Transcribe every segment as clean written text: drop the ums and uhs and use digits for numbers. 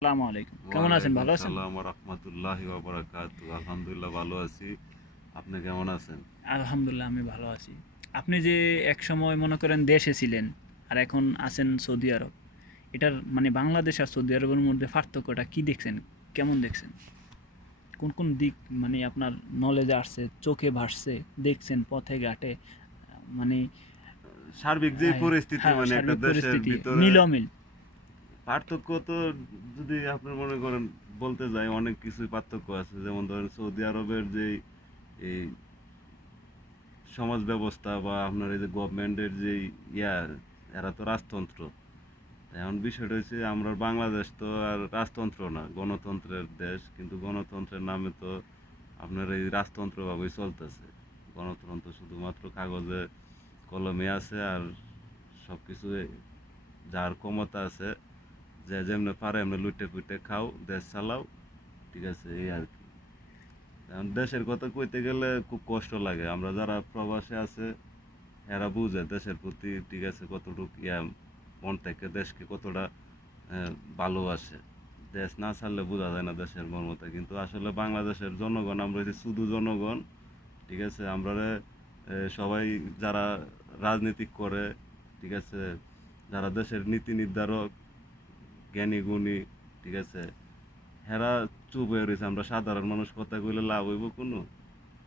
আসসালামু আলাইকুম। কেমন আছেন? ওয়ালাইকুম ভালো আছেন? সালাম ওয়া রাহমাতুল্লাহি ওয়া বারাকাতুহু। আলহামদুলিল্লাহ ভালো আছি। আপনি কেমন আছেন? আলহামদুলিল্লাহ আমি ভালো আছি। আপনি যে একসময় মনে করেন দেশে ছিলেন আর এখন আছেন সৌদি আরব। এটার মানে বাংলাদেশ আর সৌদি আরবের মধ্যে পার্থক্যটা কি দেখছেন? কেমন দেখছেন? কোন দিক মানে আপনার নলেজে আসছে, চোখে ভাসছে, দেখছেন পথে ঘাটে মানে সার্বিক যে পরিস্থিতি হ্যাঁ, মানে একটা সার্বিক দেশের পরিস্থিতি ভিতরে মিল অমিল। পার্থক্য তো যদি আপনি মনে করেন বলতে যাই অনেক কিছুই পার্থক্য আছে। যেমন ধরেন সৌদি আরবের যেই এই সমাজ ব্যবস্থা বা আপনার এই যে গভর্নমেন্টের যেই ইয়া এরা তো রাজতন্ত্র। এখন বিষয়টা হচ্ছে আমরা বাংলাদেশ তো আর রাজতন্ত্র না, গণতন্ত্রের দেশ, কিন্তু গণতন্ত্রের নামে তো আপনার এই রাজতন্ত্র ভাবেই চলতেছে। গণতন্ত্র শুধুমাত্র কাগজে কলমে আছে, আর সব কিছু যার ক্ষমতা আছে যে যেমনে পারে এমনি লুটে পুটে খাও, দেশ চালাও, ঠিক আছে, এই আর কি। এখন দেশের কথা কইতে গেলে খুব কষ্ট লাগে। আমরা যারা প্রবাসে আছে এরা বুঝে দেশের প্রতি, ঠিক আছে, কতটুকু মন থেকে দেশকে কতটা আহ, ভালোবাসে। দেশ না ছাড়লে বোঝা যায় না দেশের মর্মতা। কিন্তু আসলে বাংলাদেশের জনগণ, আমরা হচ্ছে শুধু জনগণ, ঠিক আছে। আমরা সবাই যারা রাজনীতি করে, ঠিক আছে, যারা দেশের নীতি নির্ধারক, জ্ঞানী গুণী, ঠিক আছে, হেরা চুপ হয়ে রয়েছে। আমরা সাধারণ মানুষ কথা কইলে লাভ হইব কোনো?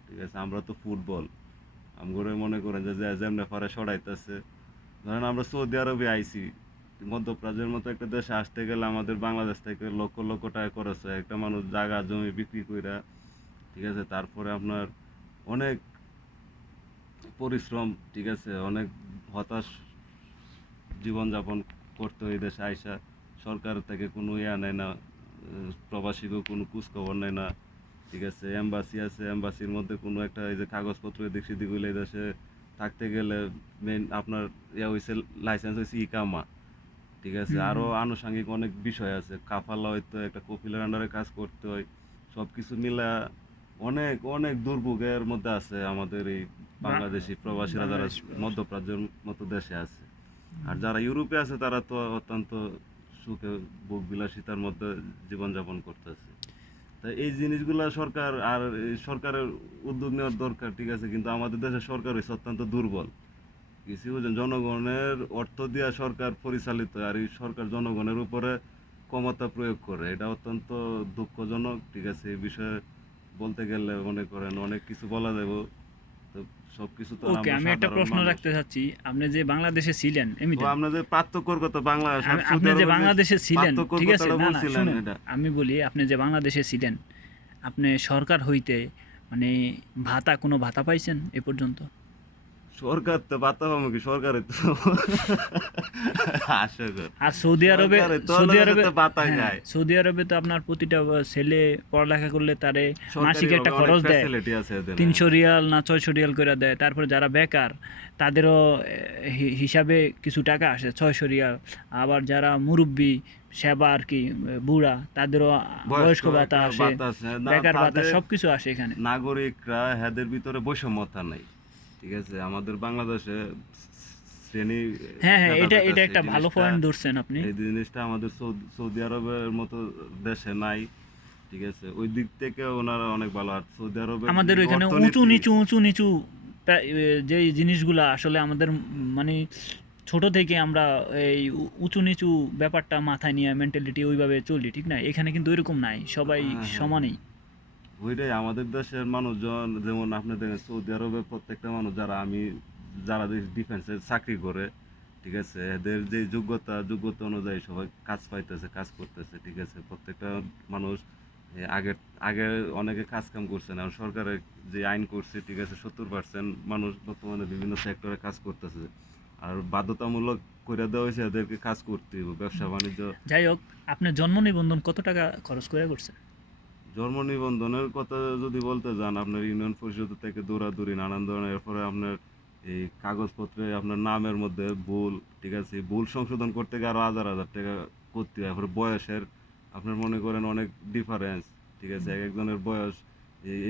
ঠিক আছে, আমরা তো ফুটবল আমগরে মনে করেন যে যেমনে পারে সরাইতেছে। ধরেন আমরা সৌদি আরবে আইছি, মধ্যপ্রাচ্যের মতো একটা দেশে আসতে গেলে আমাদের বাংলাদেশ থেকে লক্ষ লক্ষ টাকা খরচ হয়। একটা মানুষ জায়গা জমি বিক্রি কইরা, ঠিক আছে, তারপরে আপনার অনেক পরিশ্রম, ঠিক আছে, অনেক হতাশ জীবনযাপন করতে হয় দেশে আইসা। সরকার থেকে কোনো ইয়া নেয় না, প্রবাসীকেও কোনো খোঁজখবর নেয় না, ঠিক আছে। এম্বাসি আছে, এম্বাসির মধ্যে কোনো একটা এই যে কাগজপত্র এদিক সেদিক হইলে এই দেশে থাকতে গেলে মেন আপনার ইয়া হয়েছে, লাইসেন্স হয়েছে ইকামা, ঠিক আছে। হুম, আরও হুম। আনুষঙ্গিক অনেক বিষয় আছে, কাফালা হয়তো একটা কপিলের আন্ডারে কাজ করতে হয়। সব কিছু মিলা অনেক অনেক দুর্ভোগের মধ্যে আছে আমাদের এই বা বাংলাদেশি প্রবাসীরা যারা বাংলাদেশ প্রবাসী। মধ্যপ্রাচ্যের মতো দেশে আছে। আর যারা ইউরোপে আছে তারা তো অত্যন্ত সুখে ভোগ বিলাসিতার মধ্যে জীবনযাপন করতেছে। তাই এই জিনিসগুলা সরকার আর এই সরকারের উদ্যোগ নেওয়ার দরকার, ঠিক আছে। কিন্তু আমাদের দেশের সরকার হচ্ছে অত্যন্ত দুর্বল। কিছু বুঝেন, জনগণের অর্থ দিয়া সরকার পরিচালিত, আর এই সরকার জনগণের উপরে ক্ষমতা প্রয়োগ করে। এটা অত্যন্ত দুঃখজনক, ঠিক আছে। এই বিষয়ে বলতে গেলে মনে করেন অনেক কিছু বলা যাবে, তো সব কিছু তো আর ওকে, আমরা আমি একটা সাধারণ প্রশ্ন মানুষ। রাখতে চাচ্ছি। আপনি যে বাংলাদেশে ছিলেন তো এমিটেন, আপনাদের পার্থক্যর কথা বাংলাদেশ আর সৌদি আপনি যে আরবের যে বাংলাদেশে ছিলেন, পার্থক্যর ঠিক আছে? কথাটা না, না, বলছিলেন শুনুন। এটা। আমি বলি, আপনি যে বাংলাদেশে ছিলেন, আপনি সরকার হইতে মানে কোনো ভাতা পাইছেন এ পর্যন্ত? সরকার তো বাতা পাবো কি, সরকারে তো হাস্যকর। আর সৌদি আরবে, সরকারে তো সৌদি লোকের আরবে সাথে বাতা হ্যাঁ, খায়। সৌদি আরবে তো আপনার প্রতিটা ছেলে পড়ালেখা করলে তারে সরকারি মাসিক একটা ভাবে অনেক খরচ দেয়। ফ্যাসিলিটি আছে এদের, হ্যাঁ। ৩০০ রিয়াল না ৬০০ রিয়াল করে দেয়। তারপরে যারা বেকার তাদেরও হিসাবে কিছু টাকা আসে, ৬০০ রিয়াল। আবার যারা মুরুব্বি, সেবা আর কি, বুড়া, তাদেরও বয়স্ক বয়স্ক ভাতা একটা আসে, বাতা আছে না বেকার ভাতা, তাদের। সবকিছু আসে এখানে। নাগরিকরা হেদের ভিতরে বৈষম্যতা নাই, ঠিক আছে। আমাদের বাংলাদেশে শ্রেণী হ্যাঁ, হ্যাঁ, এটা ভেদাভেদ এটা আছে, একটা ভালো পয়েন্ট ধরছেন আপনি। এই জিনিসটা আমাদের সৌদি আরবের মতো দেশে নাই, ঠিক আছে। ওই দিক থেকে ওনারা অনেক ভালো। আর সৌদি আরবের যে আমাদের ওইখানে উঁচু অর্থনীতি, নিচু উঁচু নিচু যেই জিনিসগুলা আসলে আমাদের মানে ছোট থেকে আমরা এই উঁচু নিচু ব্যাপারটা মাথায় নিয়ে মেন্টালিটি ওইভাবে চলি, ঠিক না? এখানে কিন্তু ওইরকম নাই, সবাই হ্যাঁ হ্যাঁ হ্যাঁ, সমানই। ওইটাই আমাদের দেশের মানুষজন। যেমন আপনি দেখেন সৌদি আরবে প্রত্যেকটা মানুষ, যারা ডিফেন্সে চাকরি করে, ঠিক আছে, এদের যে যোগ্যতা অনুযায়ী সবাই কাজ পাইতেছে, কাজ করতেছে, ঠিক আছে। প্রত্যেকটা মানুষ আগে আগে অনেকে কাজ কাম করছে না, সরকারের যে আইন করছে, ঠিক আছে, 70% মানুষ বর্তমানে বিভিন্ন সেক্টরে কাজ করতেছে। আর বাধ্যতামূলক করে দেওয়া হয়েছে এদেরকে কাজ করতে হবে, ব্যবসা বাণিজ্য। যাই হোক, আপনার জন্ম নিবন্ধন কত টাকা খরচ করে করছে? জন্ম নিবন্ধনের কথা যদি বলতে যান, আপনার ইউনিয়ন পরিষদ থেকে দৌড়াদৌড়ি নানান ধরনের, এরপরে আপনার এই কাগজপত্রে আপনার নামের মধ্যে ভুল, ঠিক আছে, এই ভুল সংশোধন করতে গিয়ে আরো হাজার হাজার টাকা করতে হয়। এরপরে বয়সের আপনার মনে করেন অনেক ডিফারেন্স, ঠিক আছে। এক একজনের বয়স,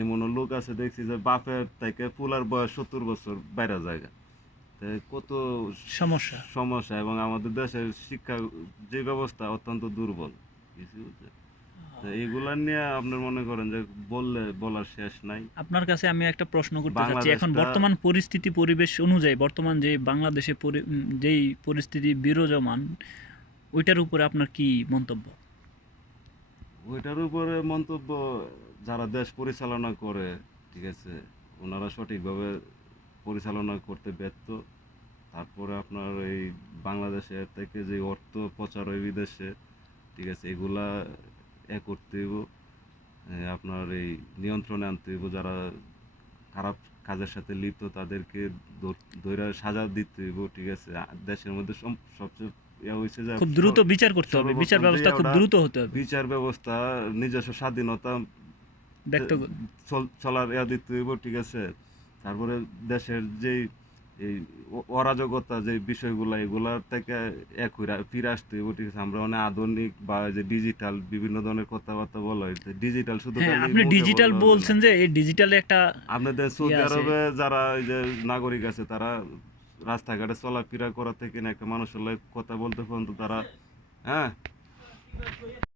এমনও লোক আছে দেখছি যে বাপের থেকে ফুলার বয়স 70 বছর বাইরে জায়গা। তাই কত সমস্যা। সমস্যা। এবং আমাদের দেশের শিক্ষা যে ব্যবস্থা অত্যন্ত দুর্বল। কিছু বুঝছে? তো এইগুলা নিয়ে আপনার মনে করেন যে বলার শেষ নাই। আপনার কাছে আমি একটা প্রশ্ন করতে চাচ্ছি, এখন বাংলাদেশটা বর্তমান পরিস্থিতি পরিবেশ অনুযায়ী বর্তমান যে বাংলাদেশে যেই পরিস্থিতি বিরাজমান, ওইটার উপরে আপনার কি মন্তব্য? ওইটার উপরে মন্তব্য, যারা দেশ পরিচালনা করে, ঠিক আছে, ওনারা সঠিকভাবে পরিচালনা করতে ব্যর্থ। তারপরে আপনার এই বাংলাদেশের থেকে যে অর্থ প্রচার হয় বিদেশে, ঠিক আছে, এগুলা করতে হইব। আপনার এই নিয়ন্ত্রণে আনতে হইব, যারা খারাপ কাজের সাথে লিপ্ত তাদেরকে ধইরা সাজা দিতে হইব, ঠিক আছে। দেশের মধ্যে সবচেয়ে হয়েছে যে খুব দ্রুত বিচার করতে হবে, বিচার সর্বপ্রথম যে ব্যবস্থা খুব ওটা দ্রুত হতে হবে। বিচার ব্যবস্থা নিজস্ব স্বাধীনতা ব্যক্ত চলার দিতে হইব, ঠিক আছে। তারপরে দেশের যেই এই অরাজকতা যে বিষয়গুলা, এগুলা থেকে ফিরে আসতে হইব, ঠিক আছে। আমরা অনেক আধুনিক বা যে ডিজিটাল বিভিন্ন ধরনের কথাবার্তা বলা হয়, ডিজিটাল শুধু হ্যাঁ, খালি আপনি মুখে ডিজিটাল বললে হবে না। বলছেন যে এই ডিজিটালে একটা আপনাদের ইয়ে সৌদি আছে। আরবে যারা এই যে নাগরিক আছে, তারা রাস্তাঘাটে চলাফেরা করা থেকে না একটা মানুষের লগে কথা বলতে পর্যন্ত তারা, হ্যাঁ,